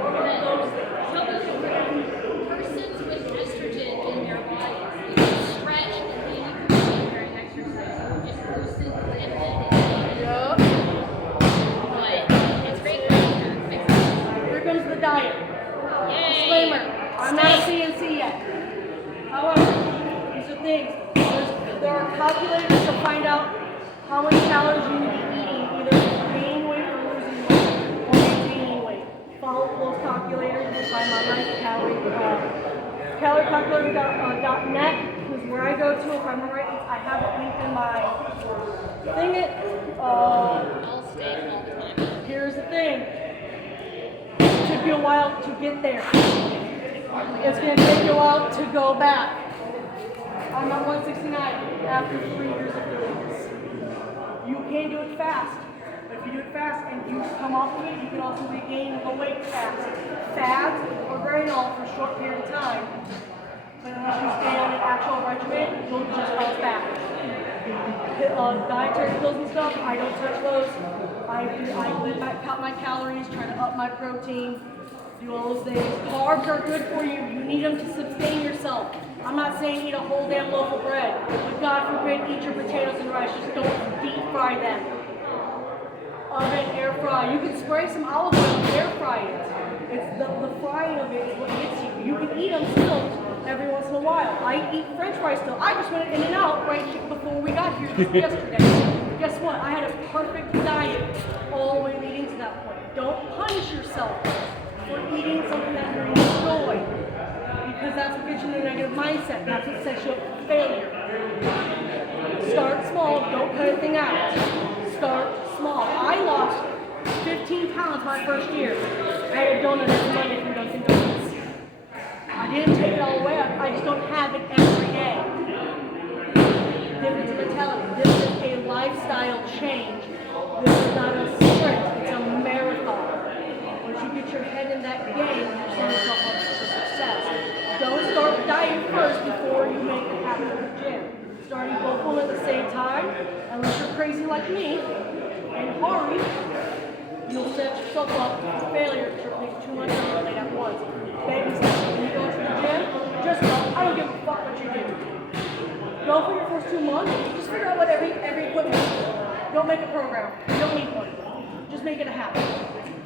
How about persons with estrogen in their bodies? They can stretch and maybe during exercise. Just loosen the lip and Yup. but it's great for exercise. Here comes the diet. Yay! Disclaimer, I'm not a CNC yet. However, these are things. There are calculators to find out how many calories you need to be eating, either gaining weight or losing weight, or maintaining weight. Follow those calculators. You can find my calorie.net is where I go to if I'm right. I have it linked in my thing. I'll stay all the time. Here's the thing. It took you a while to get there. It's going to take you a while to go back. I'm at 169 after 3 years of doing this. You can do it fast. But if you do it fast and you come off of it, you can also regain the weight fast. Fads are very all for a short period of time. But unless you stay on an actual regimen, you'll just bounce back. Dietary pills and stuff, I don't touch those. I count my calories, try to up my protein, do all those things. Carbs are good for you. You need them to sustain yourself. I'm not saying eat a whole damn loaf of bread, but God forbid eat your potatoes and rice. Just don't deep fry them. Oven, air fry. You can spray some olive oil and air fry it. It's the frying of it is what gets you. You can eat them still every once in a while. I eat French fries still. I just went in and out right before we got here yesterday. Guess what? I had a perfect diet all the way leading to that point. Don't punish yourself for eating something that you enjoy, because that's what gets you in a negative mindset. That's what sets you up for failure. Start small. Don't cut anything out. Start small. I lost 15 pounds my first year. I had a donut every Monday from Dunkin' Donuts. I didn't take it all away. I just don't have it every day. Difference in mentality. This is a lifestyle change. This is not a sprint. It's a marathon. Once you get your head in that game, you set yourself up for success. Don't start dieting first before you make it happen at the gym. Starting both of them at the same time, unless you're crazy like me and hurry, you'll set yourself up for failure because you're making too much on your plate at once. Baby steps. When you go to the gym, just go. I don't give a fuck what you do. Go for your first 2 months. Just figure out what every equipment is. Don't make a program. You don't need one. Just make it a habit.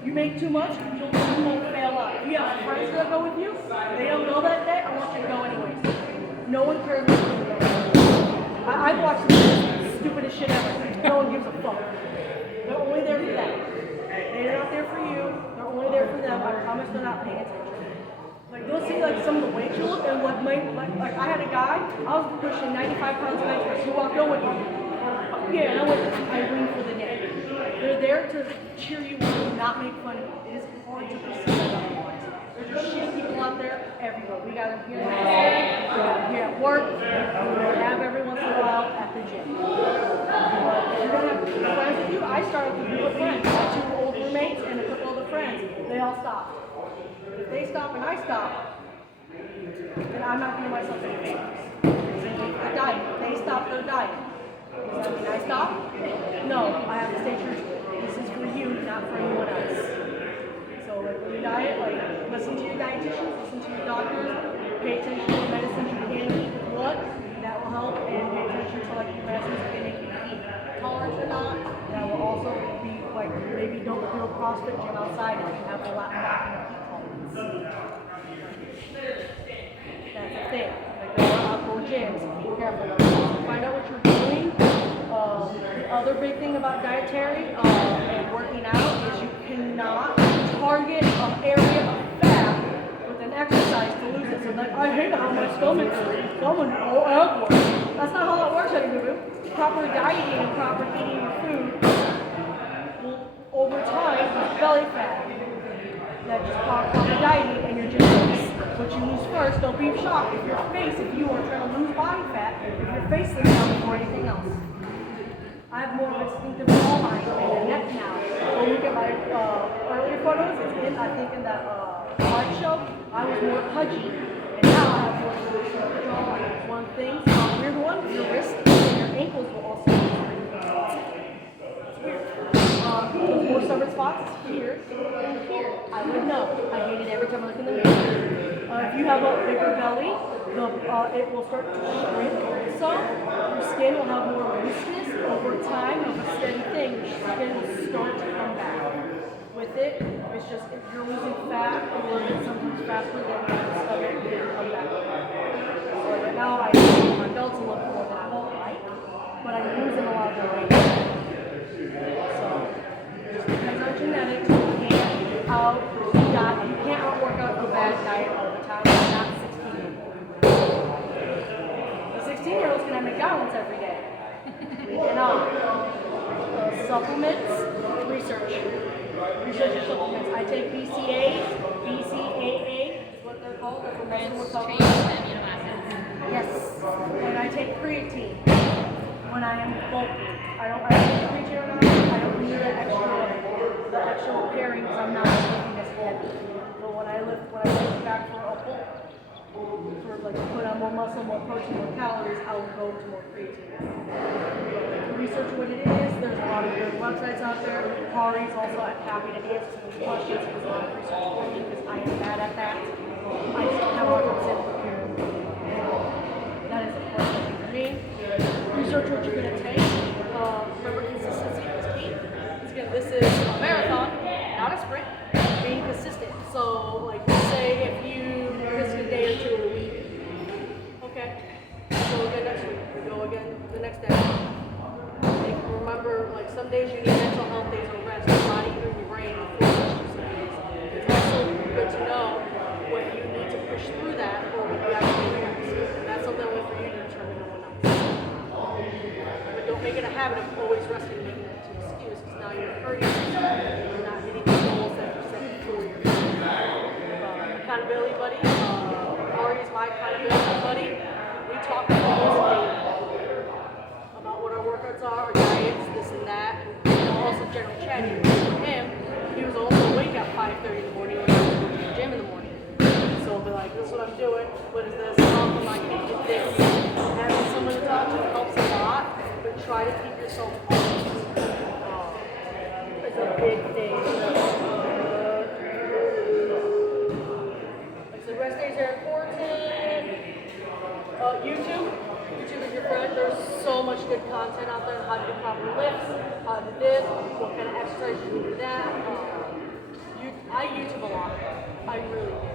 You make too much, you won't fail out. If you have friends that go with you, they don't go that day, I want you to go anyways. No one cares what you do. I've watched the stupidest shit ever. No one gives a fuck. They're only there for them. They're not there for you. They're only there for them. I promise they're not paying attention. Like, you'll see like some of the weights you look and what might, like I had a guy, I was pushing 95 pounds bench press. He walked on with me. Yeah, and I win for the day. They're there to cheer you on and not make fun of you. It is hard to perceive otherwise. They're shitty people out there everywhere. We got them here in Minnesota, we got them here at work, we have every once in a while at the gym. But if you're gonna have friends with you, I started with a group of friends. My 2 old roommates and a couple other friends. They all stopped. If they stop and I stop, then I'm not doing myself any favors. A diet. They stop their diet. Does that mean I stop? No, I have to stay true to it. This is for you, not for anyone else. So like when you diet, like listen to your dietitians, listen to your doctors, pay attention to the medicines you can eat with what, that will help, and pay attention to like your medicines that can make you eat tolerant or not. That will also be like maybe don't do a CrossFit gym outside if you have a lot of heat tolerance. That's the thing. Like there are outdoor gyms, be careful. Find out what you're doing. The other big thing about dietary and working out is you cannot target an area of fat with an exercise to lose it. So like, I hate how my stomach is. Oh, awkward. That's not how that works, anymore. Proper dieting and proper eating your food will, over time, lose belly fat. That's just proper dieting and your genetics. What you lose first, don't be shocked if your face, if you are trying to lose body fat, if your face is down before anything else. I have more of a distinctive jawline and a neck now. So look at my earlier photos, it's in, I think in that slideshow, I was more pudgy. And now I have more of a jawline. One thing, a weird one, your wrists and your ankles will also be it's weird. Those more stubborn spots here and here. I would know. I hate it every time I look in the mirror. If you have a bigger belly, it will start to shrink. So your skin will have more looseness over time of a steady thing. Your skin will start to come back. With it, it's just if you're losing fat, a little bit sometimes faster than your stomach will come back. So right now, my belt's a little bit more than I would like, but I'm losing a lot of weight. So it just depends on genetics. You can't outwork out a bad diet all the time. I'm not 16-year-old. The 16-year-olds can have McDonald's every day. We cannot. Supplements, research. Research your supplements. I take BCAAs, BCAA is what they're called. They're for muscle recovery. Yes. And I take creatine when I am bulky. I don't take creatine or not. I don't need the extra pairing because I'm not lifting as heavy. But when I lift back for a bulk, for like to put on more muscle, more protein, more calories, I will go to more creatine. Research what it is. There's a lot of good websites out there. Kari's also happy to answer some questions because a lot of research for me because I am bad at that. I just have a percent here. That is important thing for me. Research what you're going to take. Remember, consistency is key. Again, this is a marathon, not a sprint. Being consistent. So, like, say if you miss a day or 2 a week, okay, go again next week. We go again the next day. Like, remember, like, some days you need mental health days or rest. Your body or your brain will force you some days. It's also good to know when you need to push through that or when you actually rest. And that's something only for you to determine no one else. But don't make it a habit of always resting and making it an excuse because now you're hurting yourself. You're not hitting the goals that you set for yourself. Accountability buddy. Ari is my accountability buddy. We talk about this daily. About what our workouts are, our diets, this and that, and also general chatting. For him, he was also awake at 5:30 in the morning when I was going to the gym in the morning. So he'll be like, this is what I'm doing, what is this, how come I can't get this? Having someone to talk to helps a lot, but try to keep yourself honest. It's a big thing. Like the rest days are important. YouTube is your friend. There's so much good content out there on how to do proper lifts, how to do this, what kind of exercise you do that. I YouTube a lot. I really do.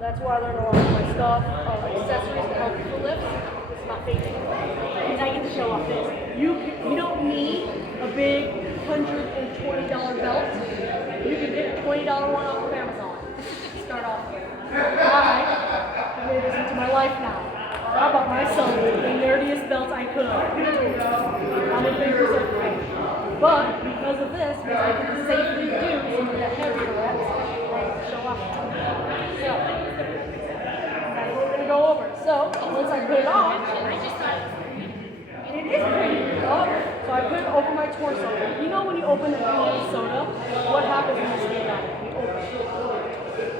That's where I learn a lot of my stuff. Accessories to help you for lifts. It's not faking. Because I get to show off this. You don't need a big $120 belt. You can get a $20 one off of Amazon. Start off here. I'm going to this into my life now. I bought myself the nerdiest belt I could. I'm a big reserve fan. But because of this, I can safely do some of the heavier reps and show off. That's what we're going to go over. So, once I put it on, I just thought it is pretty. Oh, so I put it over my torso. You know when you open a can of soda, what happens when you stand on it? You open it.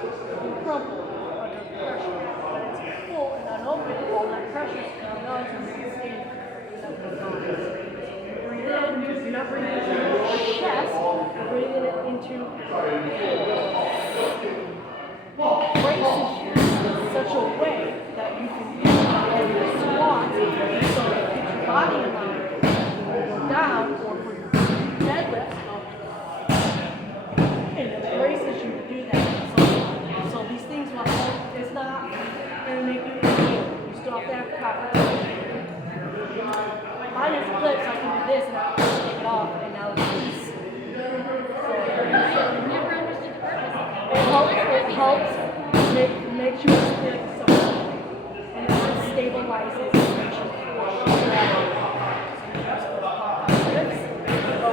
You crumple under pressure. But it's full and unopened, all that pressure is coming on to the skin. Breathe in, you're not breathing into your chest, you're breathing it into the braces you in such a way that you can use your squats so to keep your body in line or go down or for your deadlifts. And it braces you to do that. So these things will help. It's not going to make you ill. You still have to have practice. Mine is clips, I can do this and I can take it off and now it's loose. I never understood the purpose. It helps make you experience something. And it stabilizes and makes you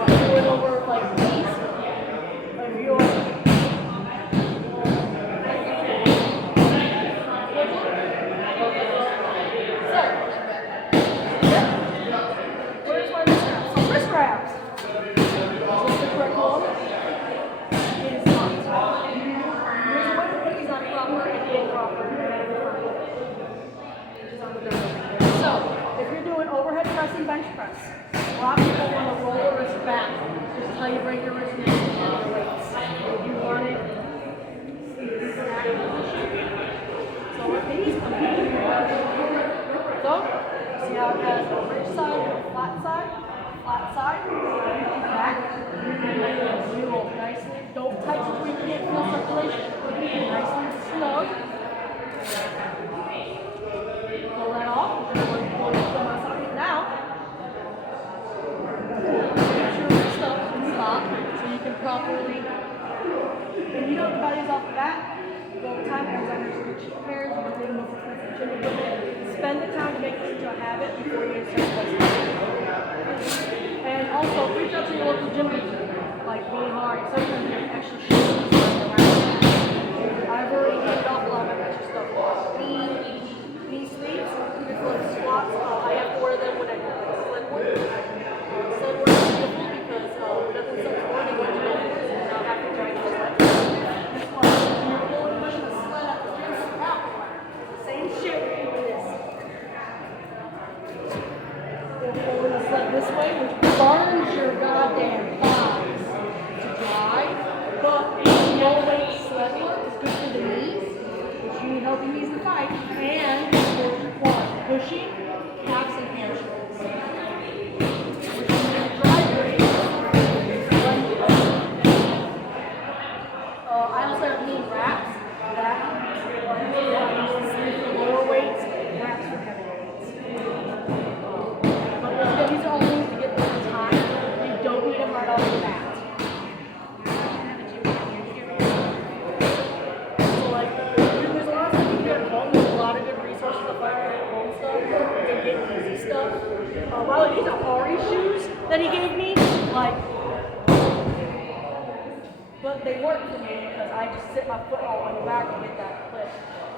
do it over like these. If you're where's my wrist wraps? So wrist wraps. Is this the correct one? It is not. There's a way to put these on proper and improper. So, if you're doing overhead press and bench press, a lot of people want to roll the wrist back. This is how you break your wrist and your weights. If you want it, so with these, I'm going to do so, see how it has a ridge side and a flat side, back, and you roll nicely. Don't tighten so you can't feel circulation. Nice and snug. Pull that off. Pull it from my socket now. Get your wrist up and stop so you can properly. And you know the body's off the bat. Over time, as I your cheek hairs, you don't need to move the chin equipment. Spend the time to make this into a habit before you start pressing. And also, reach out to your local gym teacher. Like really hard. Sometimes you have extra shit around. I've already handed off a lot of my extra stuff. Knee sleeves, good squats. I have to wear them when I do sled work. Sled work is beautiful because nothing sucks more than going to go and now have to drag the sled. You're pulling pushing the sled up the fence out. Same shit with this. We're pulling the sled this way, which burns your goddamn thighs to drive. But no weight sled work is good for the knees, which you need healthy knees to fight, and for your quads, pushing, calves, and hamstrings. Which you need to drive your I also have knee wraps that for lower weights, wraps for heavy weights. But these are all things to get over time. You don't need them right off the bat. So like, there's a lot of stuff you can get at home. There's a lot of good resources to find at home stuff. You can get easy stuff. Wow, these are Ari shoes that he gave me. Like, but they work for me because I just sit my foot all on the back to get that clip.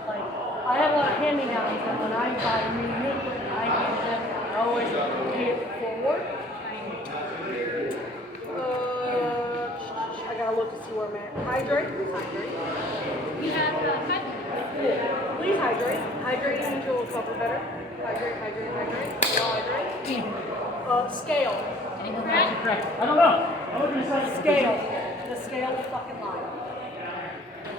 Like, I have a lot of hand-me-downs, but when I buy new equipment, I hand them. I always pay it forward. I gotta look to see where I'm at. Hydrate. Please hydrate. we have 5 minutes. Please hydrate. Hydrate means you'll recover better. Hydrate. We all hydrate. Scale. Any correct? I don't know. I'm looking at Scale. The scale will fucking lie.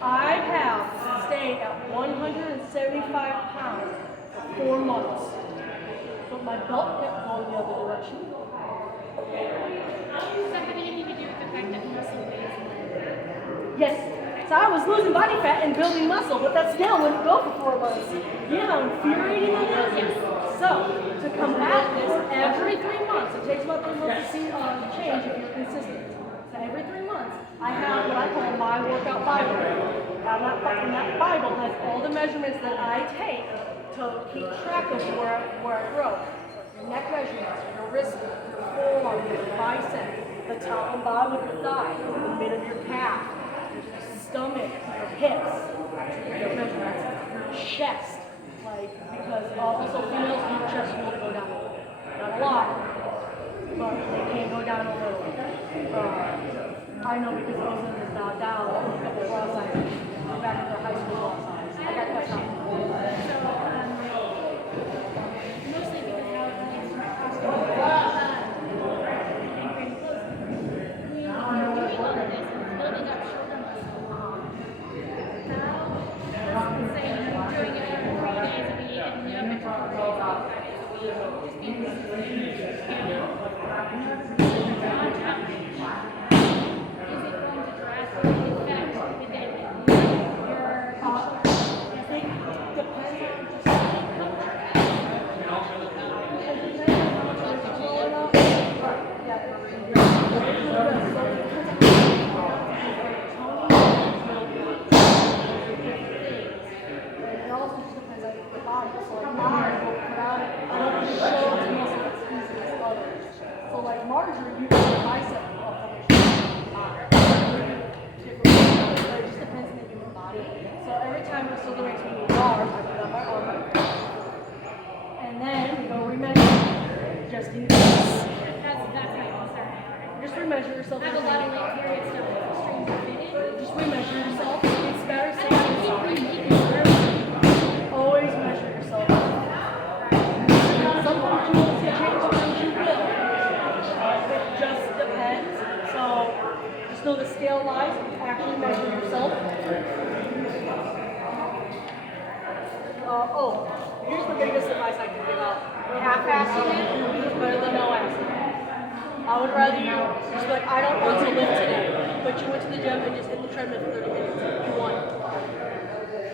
I have stayed at 175 pounds for 4 months, but my belt kept going the other direction. Does that have anything to do with the fact that muscle weighs? Yes. So I was losing body fat and building muscle, but that scale wouldn't go for 4 months. You know how infuriating that is? So, to combat this, every 3 months, it takes about 3 months to see change if you're consistent. So every 3 months, I have what I call my workout Bible. That Bible has all the measurements that I take to keep track of where I grow. So your neck measurements, your wrist, your forearm, your bicep, the top and bottom of your thigh, the mid of your calf, your stomach, your hips, chest, like, because also females, your chest will go down a little. Not a lot, but they can go down a little. I know because I was in the down a couple bra sizes back in the high school bra size. I got cut down. Mostly because how it relates to my costume. We are doing all of this and building up shoulder muscle. How, let's say you're doing it for 3 days a week and you have it for 4 days a week, 5 days a week, just being consistent, scale. On top, is it going to drastically affect within your I think it depends on just it also just depends on the body. So like mine will put out it. I don't show its muscle as easy as others. So like Marjorie, you can get bicep formation. It just depends on the human body. So every time the shoulder makes me move arms, I put on my arm. And then we go remeasure. Just in case. That's my concern. Just remeasure yourself. I have a lot of late period stuff that's extremely fitted. Just remeasure yourself. It's better safe than I sorry. keep reading. Always measure yourself. Sometimes you won't see change, sometimes you will. It just depends. So just know the scale lies. Actually measure yourself. Here's the biggest advice I can give out. Half-assing it is better than no assing. I would rather you just be like, I don't want to lift today, but you went to the gym and just hit the treadmill for 30 minutes. You won.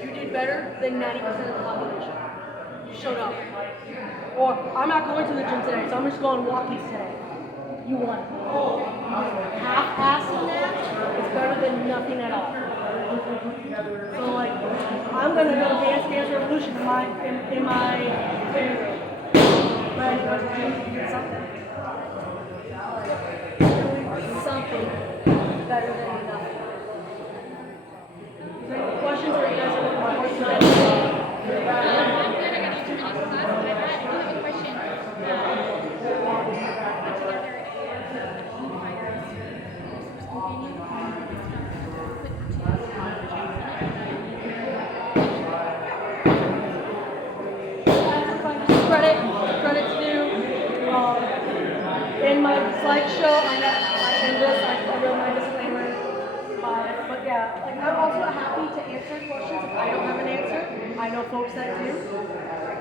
You did better than 90% of the population. You showed up. Or, I'm not going to the gym today, so I'm just going walking today. You won. Half-assing that is better than nothing at all. So like, I'm gonna go Dance Revolution in my living room. But I go to the gym to do something. Something better than nothing. Is there any questions or you guys have any more today? I'm good. I got 2 minutes class, but I do have a question. Put together a fighters Credit to do. In my slideshow, I wrote my disclaimer. But yeah, like I'm also happy to answer questions if I don't have an answer. I know folks that do.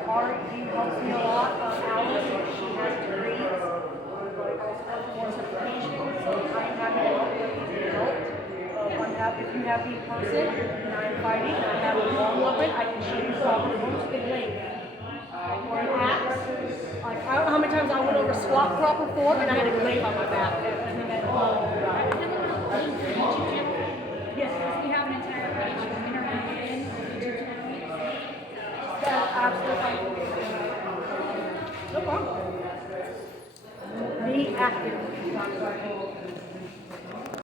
Ari, he helps me a lot. Alice, she has degrees. Like also has more certifications, so I'm happy to help you if you help. I'm happy if you have me in person and I'm fighting and I have a long weapon, I can show you proper moves in length. Or an axe. Like I don't know how many times I went over squat proper for and I had a glaive on my back. And then I have a little link for each gym. yes. We have an